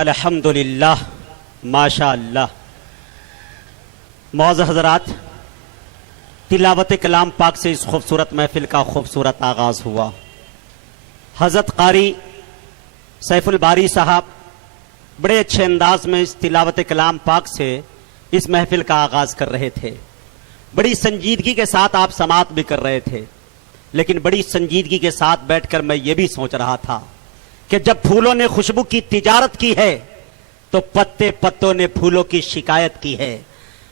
الحمدللہ ماشاءاللہ۔ معزز حضرات، تلاوت کلام پاک سے اس خوبصورت محفل کا خوبصورت آغاز ہوا۔ حضرت قاری سیف الباری صاحب بڑے اچھے انداز میں اس تلاوت کلام پاک سے اس محفل کا آغاز کر رہے تھے۔ بڑی سنجیدگی کے ساتھ آپ سماعت بھی کر رہے تھے، لیکن بڑی سنجیدگی کے ساتھ بیٹھ کر میں یہ بھی سوچ رہا تھا کہ جب پھولوں نے خوشبو کی تجارت کی ہے تو پتے پتوں نے پھولوں کی شکایت کی ہے۔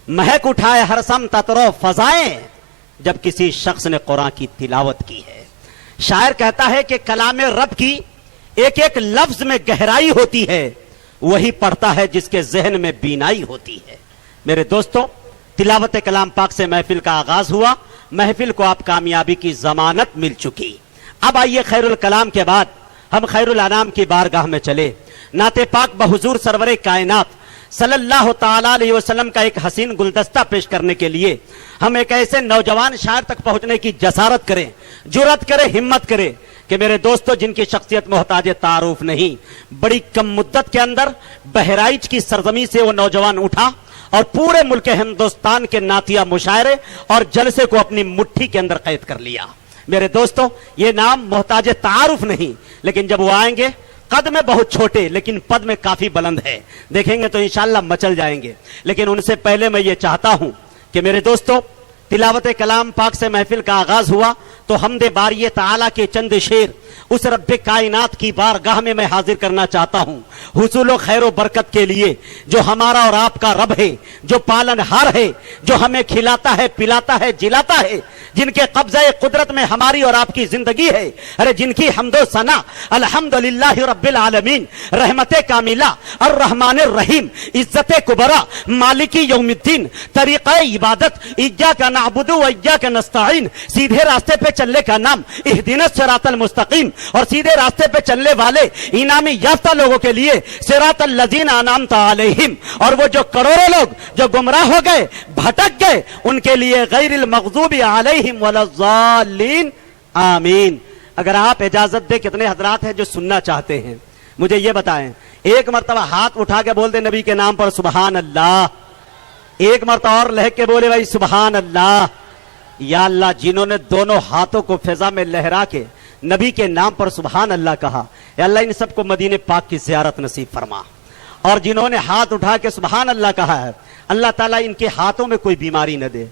مہک اٹھائے ہر سمت عطر و فضائیں جب کسی شخص نے قرآن کی تلاوت کی ہے۔ شاعر کہتا ہے کہ کلام رب کی ایک ایک لفظ میں گہرائی ہوتی ہے، وہی پڑھتا ہے جس کے ذہن میں بینائی ہوتی ہے۔ میرے دوستوں، تلاوت کلام پاک سے محفل کا آغاز ہوا۔ محفل کو آپ کامیابی کی ضمانت مل چکی۔ اب آئیے خیر الکلام کے بعد ہم خیر الانام کی بارگاہ میں چلے۔ نعت پاک بحضور سرور کائنات صلی اللہ تعالی علیہ وسلم کا ایک حسین گلدستہ پیش کرنے کے لیے ہم ایک ایسے نوجوان شاعر تک پہنچنے کی جسارت کریں، جرأت کریں، ہمت کریں کہ میرے دوستو، جن کی شخصیت محتاج تعارف نہیں، بڑی کم مدت کے اندر بہرائچ کی سرزمین سے وہ نوجوان اٹھا اور پورے ملک ہندوستان کے نعتیہ مشاعرے اور جلسے کو اپنی مٹھی کے اندر قید کر لیا۔ میرے دوستو، یہ نام محتاج تعارف نہیں، لیکن جب وہ آئیں گے قد میں بہت چھوٹے لیکن پد میں کافی بلند ہے، دیکھیں گے تو انشاءاللہ مچل جائیں گے۔ لیکن ان سے پہلے میں یہ چاہتا ہوں کہ میرے دوستو، تلاوت کلام پاک سے محفل کا آغاز ہوا تو حمد باری تعالیٰ کے چند شعر اس رب کائنات کی بارگاہ میں حاضر کرنا چاہتا ہوں، حصول و خیر و برکت کے لیے، جو ہمارا اور آپ کا رب ہے، جو پالن ہار ہے، جو ہمیں کھلاتا ہے، پلاتا ہے، جلاتا ہے، جن کے قبضہ قدرت میں ہماری اور آپ کی زندگی ہے، ارے جن کی حمد و ثنا الحمدللہ رب العالمین، رحمت کاملہ، الرحمن الرحیم، عزت کبرا، مالکی یوم الدین، طریقہ عبادت، ایاک نعبد و ایاک نستعین، سیدھے راستے پہ چلنے کا نام اہدنا الصراط المستقیم، اور سیدھے راستے پہ چلنے والے انعامی یافتہ لوگوں کے لیے صراط الذین انعمت علیہم، اور وہ جو کروڑوں لوگ جو گمراہ ہو گئے، بھٹک گئے، ان کے لیے غیر المغضوب علیہم ولا الضالین آمین۔ اگر آپ اجازت دیں، کتنے حضرات ہیں جو سننا چاہتے ہیں؟ مجھے یہ بتائیں، ایک مرتبہ ہاتھ اٹھا کے بول دیں نبی کے نام پر سبحان اللہ، ایک مرتبہ اور لہک کے بولے بھائی سبحان اللہ۔ یا اللہ، جنہوں نے دونوں ہاتھوں کو فضا میں لہرا کے نبی کے نام پر سبحان اللہ کہا، یا اللہ ان سب کو مدینہ پاک کی زیارت نصیب فرما، اور جنہوں نے ہاتھ اٹھا کے سبحان اللہ کہا ہے، اللہ تعالیٰ ان کے ہاتھوں میں کوئی بیماری نہ دے،